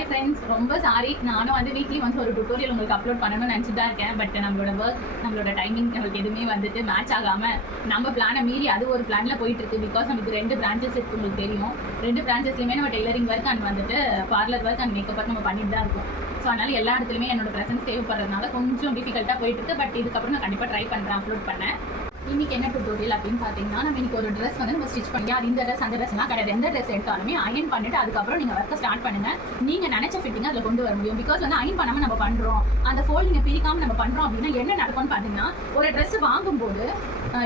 Hi friends, ரொம்ப sorry. நானும் வந்து வீக்லி ஒன்ஸ் ஒரு டுட்டோரியல் உங்களுக்கு அப்லோட் பண்ணணும்னு நினச்சிட்டு தான் இருக்கேன். பட் நம்மளோட ஒர்க், நம்மளோட டைமிங் நம்மளுக்கு எதுவுமே வந்துட்டு மேட்ச் ஆகாமல் நம்ம பிளானை மீறி அது ஒரு பிளானில் போயிட்டு இருக்கு. பிகாஸ் நமக்கு 2 பிரான்ச்சஸ் இருக்கு, உங்களுக்கு தெரியும். 2 பிரான்ச்சஸ்லையுமே நம்ம டெய்லரிங் ஒர்க் அண்ட் வந்துட்டு parlour work and makeup work நம்ம பண்ணிட்டு தான் இருக்கும். ஸோ அதனால எல்லா இடத்துலையுமே என்னோட ப்ரெசன்ஸ் தேவைப்படுறதுனால கொஞ்சம் டிஃபிகல்ட்டாக போயிட்டு இருக்கு. பட் இதுக்கப்புறம் நான் கண்டிப்பாக ட்ரை பண்ணுறேன், அப்லோட் பண்ணேன். இன்னைக்கு என்ன டுட்டோரியல் அப்படின்னு பார்த்தீங்கன்னா, நம்ம இன்னைக்கு ஒரு ட்ரெஸ் வந்து நம்ம ஸ்டிச் பண்ணி, அது இந்த ட்ரெஸ் அந்த ட்ரெஸ்லாம் கிடையாது. எந்த ட்ரெஸ் எடுத்தாலுமே அயன் பண்ணிட்டு அதுக்கப்புறம் நீங்கள் ஒர்க்கை ஸ்டார்ட் பண்ணுங்க. நீங்கள் நினைச்ச ஃபிட்டிங் அதில் கொண்டு வர முடியும். பிகாஸ் வந்து அயன் பண்ணாமல் நம்ம பண்ணுறோம், அந்த ஃபோல்டிங்கை பிரிக்காமல் நம்ம பண்ணுறோம் அப்படின்னா என்ன நடக்கும்னு பார்த்தீங்கன்னா, ஒரு ட்ரெஸ் வாங்கும்போது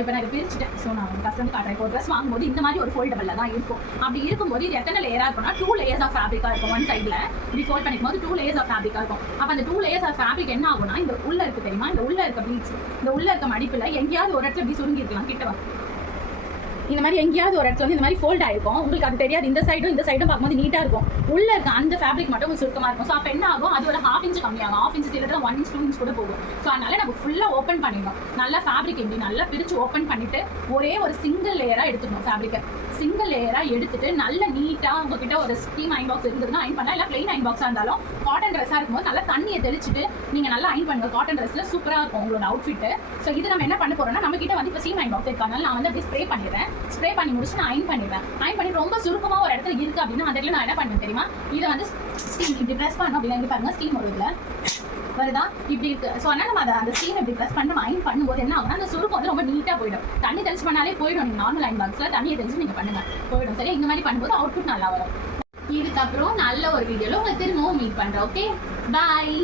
இப்போ நான் பிரிச்சுட்டேன். ஸோ நான் ஃபஸ்ட் வந்து காட்டுறேன். இப்போ ஒரு ட்ரெஸ் வாங்கும்போது இந்த மாதிரி ஒரு ஃபோல்டபிளில் தான் இருக்கும். அப்படி இருக்கும்போது இது எத்தனை லேயராக இருக்கும்னா 2 லேயர்ஸ் ஆஃப் ஃபேப்ரிக்காக இருக்கும். ஒன் சைடில் இப்படி ஃபோல்ட் பண்ணிக்கும் போது 2 லேயர்ஸ் ஆஃப் ஃபேப்ரிக்காக இருக்கும். அப்போ அந்த 2 லேயர்ஸ் ஆஃப் ஃபேப்ரிக் என்ன ஆகும்னா, இந்த உள்ள இருக்கு தெரியுமா, இந்த உள்ள இருக்க பீட்ஸ், இந்த உள்ள இருக்க மடிப்பில் எங்கேயாவது ஒரு இடத்துல இப்படி சுருங்கி இருக்கலாம். கிட்ட இந்த மாதிரி எங்கேயாவது ஒரு இடத்துல வந்து இந்த மாதிரி ஃபோல்ட் ஆயிருக்கும். உங்களுக்கு அது தெரியாது. இந்த சைடும் பார்க்கும்போது நீட்டாக இருக்கும். உள்ள இருக்க அந்த ஃபேப்ரிக் மட்டும் கொஞ்சம் சுருக்கமாக இருக்கும். ஸோ அப்போ என்ன ஆகும், அது ஒரு 1/2 இன்ச் கம்மியாகும். 1/2 இன்ச் இல்லை 1 இன்ச் 2 இன்ச் கூட போகும். ஸோ அதனால நம்ம ஃபுல்லாக ஓப்பன் பண்ணிடணும். நல்லா ஃபேப்ரிக் எப்படி நல்லா பிரித்து ஓப்பன் பண்ணிட்டு ஒரே ஒரு சிங்கிள் லேயராக எடுத்துக்கணும். ஃபேப்ரிக்கை சிங்கிள் லேயராக எடுத்துட்டு நல்ல நீட்டாக உங்ககிட்ட ஒரு ஸ்டீம் அயன் பாக்ஸ் இருந்ததுன்னா அயன் பண்ணலாம். இல்லை பிளெயின் அயன் பாக்ஸாக இருந்தாலும் காட்டன் ட்ரெஸ்ஸாக இருக்கும்போது நல்லா தண்ணியை தெளிச்சுட்டு நீங்கள் நல்லா அயன் பண்ணுங்க. காட்டன் ட்ரெஸ்ஸில் சூப்பராக இருக்கும் உங்களோட அவுட்ஃபிட்டு. ஸோ இது நம்ம என்ன பண்ண போகிறோம்னா, நம்ம கிட்ட வந்து இப்போ ஸ்டீம் அயன் பாக்ஸ் இருக்காங்க. நான் வந்து அப்படி ஸ்ப்ரே பண்ணிடுறேன். ஸ்ப்ரே பண்ணி முடிச்சு நான் அயன் பண்ணிடுவேன். அயன் பண்ணி ரொம்ப சுருக்கமாக ஒரு இடத்துல இருக்குது அப்படின்னா அந்த இடத்துல நான் என்ன பண்ணுவேன் தெரியுமா, இதை வந்து ஸ்டீம் இப்படி ப்ரெஸ் பண்ணணும். அப்படின்னா இங்கே பாருங்க, ஸ்டீம் ஒரு இதில் வருதா இப்படி இருக்கு. ஸோ அதனால நம்ம அந்த ஸ்டீம் இப்படி ப்ரெஸ் பண்ணி அயன் பண்ணும்போது என்ன ஆகும்னா, அந்த சுருக்கம் வந்து ரொம்ப நீட்டாக போயிடும். தண்ணி தெளிச்சு பண்ணாலே போயிடும். நீங்கள் நார்மல் அயன் பாக்ஸில் தண்ணியை தெளிச்சு நீங்கள் பண்ணுங்க, போயிடும். சரியா, இந்த மாதிரி பண்ணும்போது அவுட்புட் நல்லா வரும். இதுக்கப்புறம் நல்ல ஒரு வீடியோவில் உங்களை திரும்பவும் மீட் பண்ணுறேன். ஓகே, பாய்.